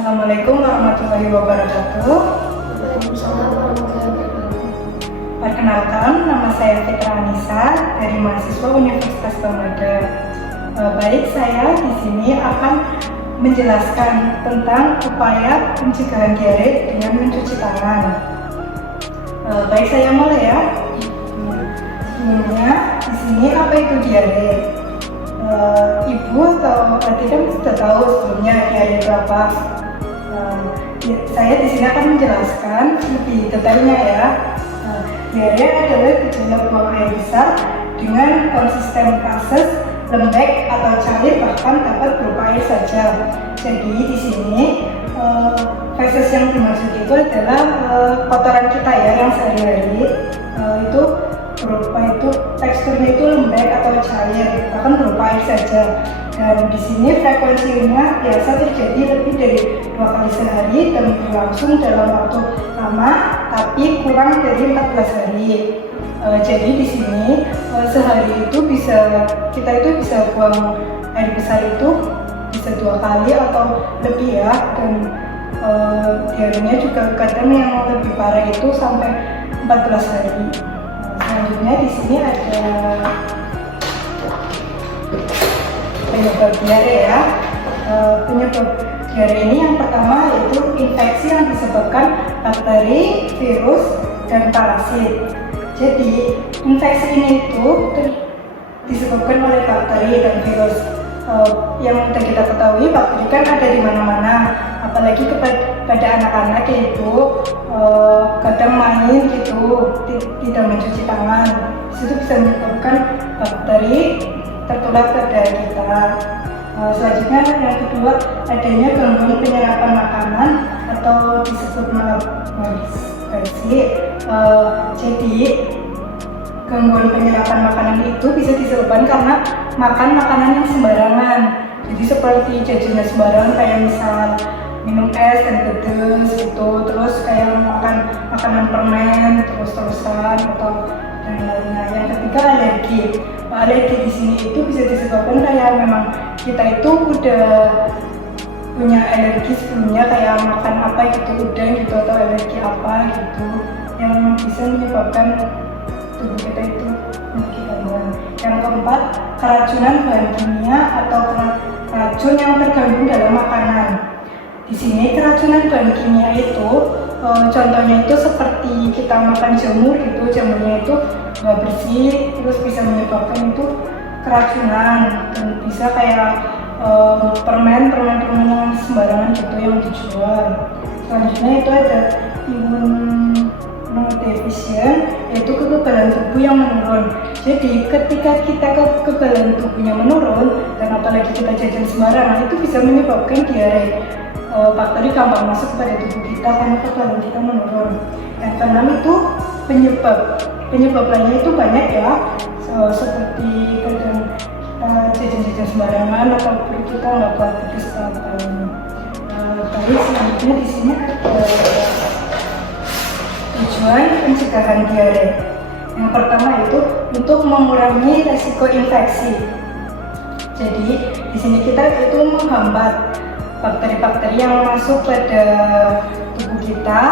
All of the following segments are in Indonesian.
Assalamualaikum warahmatullahi wabarakatuh. Waalaikumsalam warahmatullahi wabarakatuh. Perkenalkan, nama saya Fitra Anissa dari mahasiswa Universitas Bamada. Baik, saya di sini akan menjelaskan tentang upaya pencegahan diare dengan mencuci tangan. Baik, saya mulai ya. Sebelumnya, di sini apa itu diare? Ibu atau adik kan sudah tahu sebelumnya diare itu apa. Saya di sini akan menjelaskan lebih detailnya ya. Diare adalah gejala buang air besar dengan konsisten pases, lembek atau cair, bahkan dapat berupa air saja. Jadi di sini feses yang dimaksud itu adalah kotoran kita ya yang sehari-hari itu berupa itu teksturnya itu lembek atau cair, bahkan berupa air saja. Dan di sini frekuensinya biasa terjadi lebih dari 2 kali sehari dan berlangsung dalam waktu lama, tapi kurang dari 14 hari. Jadi di sini sehari itu kita itu bisa buang air besar itu bisa 2 kali atau lebih ya, dan diarenya juga kadang yang lebih parah itu sampai 14 hari. Selanjutnya di sini ada penyebab diare ya. Penyebab diare ini yang pertama yaitu infeksi yang disebabkan bakteri, virus, dan parasit. Jadi infeksi ini itu disebabkan oleh bakteri dan virus. Yang sudah kita ketahui, bakteri kan ada di mana-mana, apalagi pada anak-anak itu kadang main gitu, tidak mencuci tangan. Itu bisa menyebabkan bakteri tertular pada kita. Selanjutnya yang kedua, adanya gangguan penyerapan makanan atau disebut malabsorpsi. Jadi gangguan penyerapan makanan itu bisa disebabkan karena makan makanan yang sembarangan. Jadi seperti jajanan sembarangan kayak misal minum es dan pedes gitu, terus kayak makan makanan permen terus-terusan atau dan lainnya. Yang ketiga, alergi. Alergi di sini itu bisa disebabkan kayak memang kita itu udah punya alergi sebelumnya, kayak makan apa gitu udang gitu atau alergi apa gitu yang bisa menyebabkan tubuh kita itu memiliki gangguan. Yang keempat, keracunan bahan kimia atau racun yang tergabung dalam makanan. Di sini keracunan bahan kimia itu contohnya itu seperti kita makan jamur gitu, jamurnya itu nggak bersih, terus bisa menyebabkan itu keracunan, dan bisa kayak permen yang sembarangan gitu yang dijual. Selanjutnya itu ada immunodeficient, yaitu kekebalan tubuh yang menurun. Jadi ketika kita kekebalan tubuhnya menurun dan apalagi kita jajan sembarangan, itu bisa menyebabkan diare. Bakteri gampang masuk pada tubuh kita karena kekebalan kita menurun. Yang keenam itu penyebab lainnya itu banyak ya, seperti kadang jajan-jajan sembarangan atau kita nggak kuat kesehatan. Baik, selanjutnya di sini ada tujuan pencegahan diare. Yang pertama itu untuk mengurangi resiko infeksi. Jadi di sini kita itu menghambat bakteri-bakteri yang masuk pada tubuh kita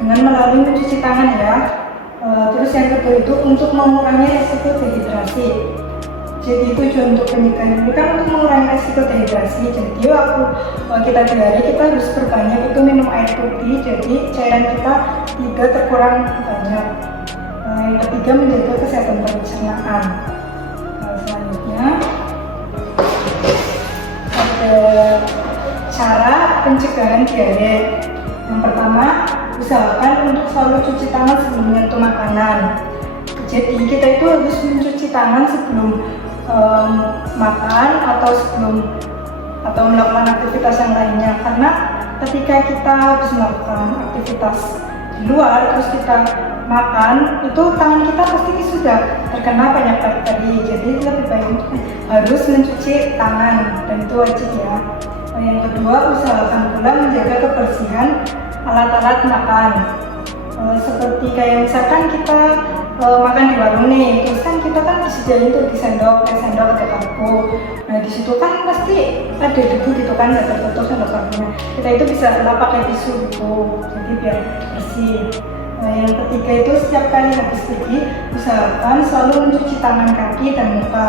dengan melalui mencuci tangan ya. Terus yang kedua itu untuk mengurangi resiko dehidrasi. Jadi tujuan untuk pencegahan ini kan untuk mengurangi resiko dehidrasi. Jadi waktu kita diare kita harus berbanyak itu minum air putih, jadi cairan kita tidak terkurang banyak. Yang ketiga, menjaga kesehatan pencernaan. Selanjutnya ada cara pencegahan diare. Yang pertama, usahakan untuk selalu cuci tangan sebelum menyentuh makanan. Jadi kita itu harus mencuci tangan sebelum makan atau melakukan aktivitas yang lainnya, karena ketika kita habis melakukan aktivitas di luar terus kita makan, itu tangan kita pasti sudah terkena banyak bakteri. Jadi lebih baik harus mencuci tangan, dan itu wajib ya. Yang kedua, usahakan pula menjaga kebersihan alat-alat makan. Seperti kayak misalkan kita makan di warung nih, terus kan kita kan disediain tuh di sendok ada garpu. Nah di situ kan pasti ada debu gitu kan, nggak tertutup sendok garpunya. Kita itu bisa lap pakai tisu gitu, jadi biar bersih. Nah yang ketiga itu setiap kali habis pergi usahakan selalu mencuci tangan, kaki, dan muka.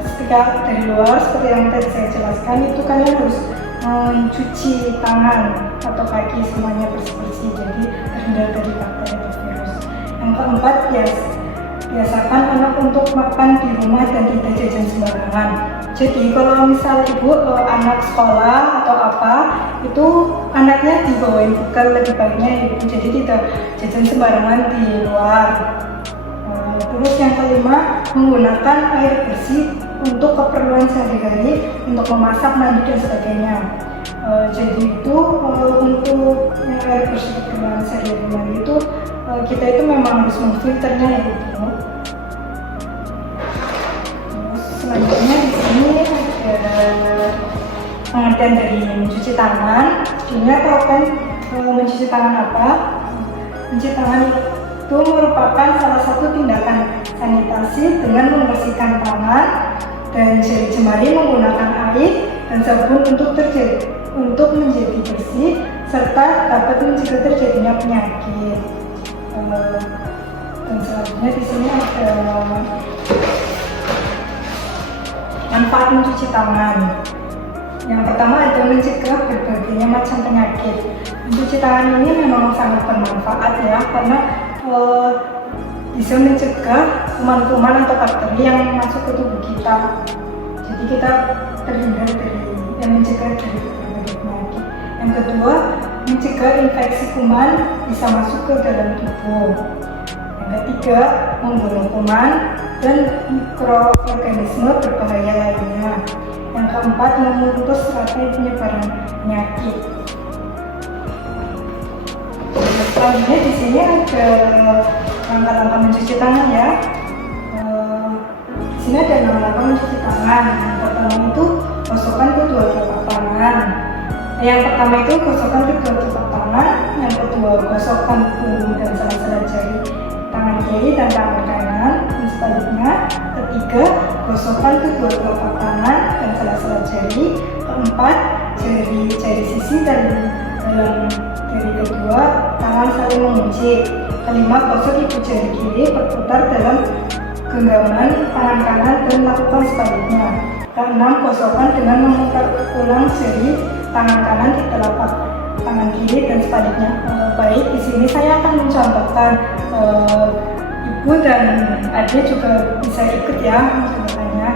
Ketika dari luar seperti yang tadi saya jelaskan itu kalian harus mencuci tangan atau kaki semuanya bersih-bersih, jadi terhindar dari bakteri atau virus. Yang keempat, biasakan anak untuk makan di rumah dan tidak jajan sembarangan. Jadi kalau misal ibu anak sekolah atau apa, itu anaknya dibawain bekal lebih baiknya ibu, jadi tidak jajan sembarangan di luar. Terus yang kelima, menggunakan air bersih untuk keperluan sehari-hari, untuk memasak, mandi, dan sebagainya. Jadi itu untuk yang air bersih keperluan sehari-hari itu kita itu memang harus memfilternya ya gitu. Terus selanjutnya di sini ada pengertian dari mencuci tangan. Sebelumnya tahu kan mencuci tangan apa? Mencuci tangan itu merupakan salah satu tindakan sanitasi dengan membersihkan tangan dan jari jemari menggunakan air dan sabun untuk menjadi bersih serta dapat mencegah terjadinya penyakit. Dan selanjutnya di sini ada manfaat mencuci tangan. Yang pertama adalah mencegah berbagai macam penyakit. Mencuci tangan ini memang sangat bermanfaat ya, karena bisa mencegah kuman-kuman atau bakteri yang masuk ke tubuh kita. Jadi kita terhindar dari mencegah dari berbagai penyakit. Yang kedua, mencegah infeksi kuman bisa masuk ke dalam tubuh. Yang ketiga, membunuh kuman dan mikroorganisme berbahaya lainnya. Yang keempat, memutus rantai penyebaran penyakit. Selanjutnya di sini ada langkah-langkah mencuci tangan ya. Di sini ada langkah mencuci tangan. Yang pertama itu gosokkan kedua telapak tangan. Yang pertama itu gosokkan kedua telapak tangan. Yang kedua gosokkan punggung dan sela-sela jari tangan kiri dan tangan kanan. Dan sebaliknya. Ketiga, gosokkan kedua telapak tangan dan sela-sela jari. Keempat, jari sisi dan dalam jari kedua tangan saling mengunci. Kelima, gosok ibu jari kiri berputar dalam genggaman tangan kanan dan lakukan sebaliknya. Keenam, gosokkan dengan memutar ulang jari tangan kanan di telapak tangan kiri dan sebaliknya. Baik, di sini saya akan mencontohkan, ibu dan adik juga bisa ikut ya mencontohkannya.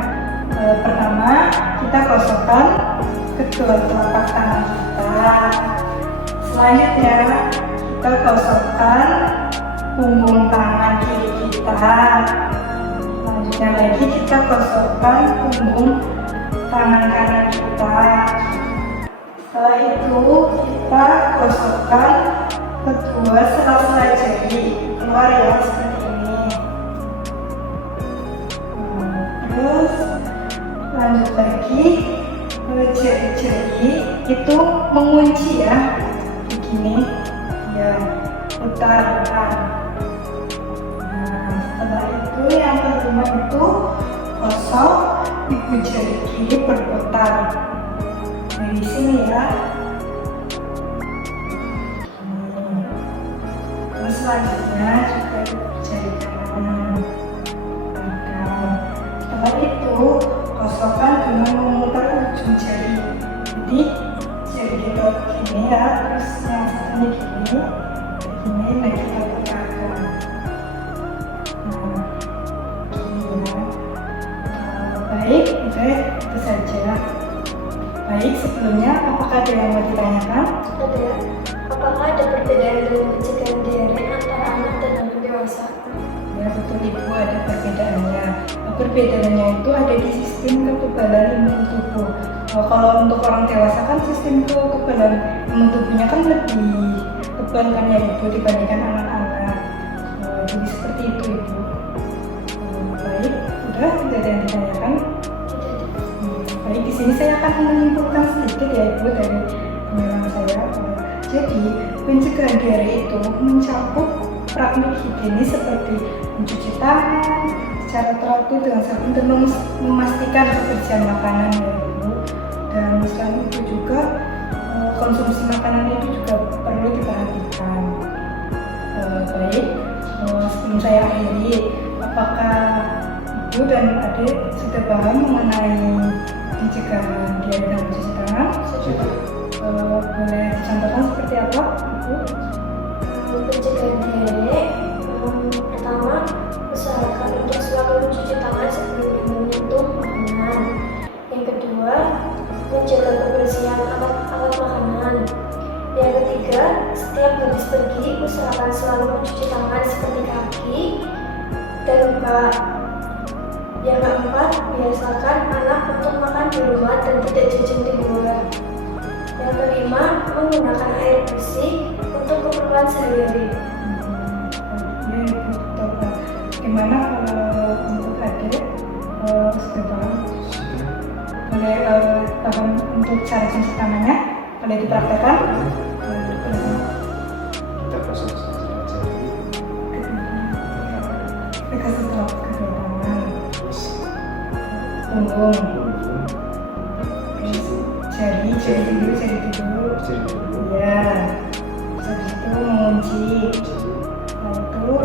Pertama, kita gosokkan kedua telapak tangan kita. Selanjutnya, kita gosokkan punggung tangan kiri kita. Selanjutnya lagi kita gosokkan punggung tangan kanan kita. Setelah itu kita gosokkan kedua sela-sela jari keluar ya seperti ini. Terus lanjut lagi, jari-jari itu mengunci ya, begini ya, putarkan. Nah, setelah itu yang kelima itu gosok ibu jari kiri berputar dari sini ya. Terus selanjutnya juga jari kanan. Setelah itu gosokkan dengan memutar ujung jari. Jadi jari kita gini ya, terus yang satunya gini, nah kita putarkan. Baik, itu saja. Baik, sebelumnya apakah ada yang mau ditanyakan? Ada. Apakah ada perbedaan dalam pencegahan diare antara anak dan orang dewasa? Ya betul ibu, ada perbedaannya. Perbedaannya itu ada di sistem kekebalan imun tubuh. Kalau untuk orang dewasa kan sistem kekebalan imun tubuhnya kan lebih tebal kan ya ibu dibandingkan anak-anak. Jadi seperti itu ibu. Baik, udah tidak ada yang ditanyakan. Baik, di sini saya akan menyimpulkan sedikit ya ibu dari penjelasan saya. Jadi pencegahan diare itu mencakup praktik higienis seperti mencuci tangan secara teratur dengan sabun dan memastikan kebersihan makanan ya Ibu. Dan selain itu juga konsumsi makanan itu juga perlu diperhatikan. Baik, sebelum saya akhiri, apakah Ibu dan Adik sudah paham mengenai pencegahan diare dan mencuci tangan? Boleh dicontohkan seperti apa, Ibu? Pencegahan diare, pertama, usahakan untuk selalu mencuci tangan sebelum menyentuh makanan. Yang kedua, menjaga kebersihan alat makanan. Yang ketiga, setiap habis pergi, usahakan selalu mencuci tangan seperti kaki dan muka. Yang keempat, biasakan anak untuk makan di rumah dan tidak jajan di luar. Yang kelima, menggunakan air bersih untuk keperluan sehari-hari. Gimana kalau untuk Adik sudah paham? Boleh paham untuk cara cuci tangannya? Boleh dipraktekkan? Kita proses aja. Kita setelah kedua tangan, punggung, jari dulu. Iya. Habis itu mengunci. Lalu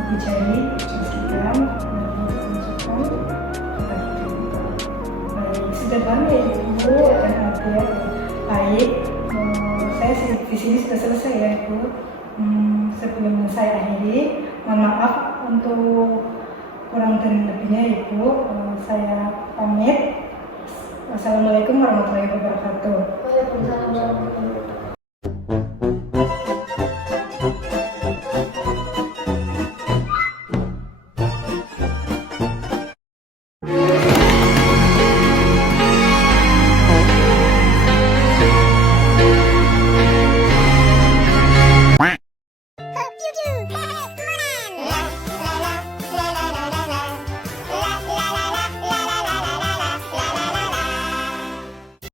ibu jari bersihkan, baik, sudah paham ya Ibu dan Adik. Baik, saya di sini sudah selesai ya Ibu. Sebelum saya akhiri, mohon maaf untuk kurang dan lebihnya Ibu. Saya pamit. Wassalamualaikum warahmatullahi wabarakatuh. Waalaikumsalam warahmatullahi wabarakatuh.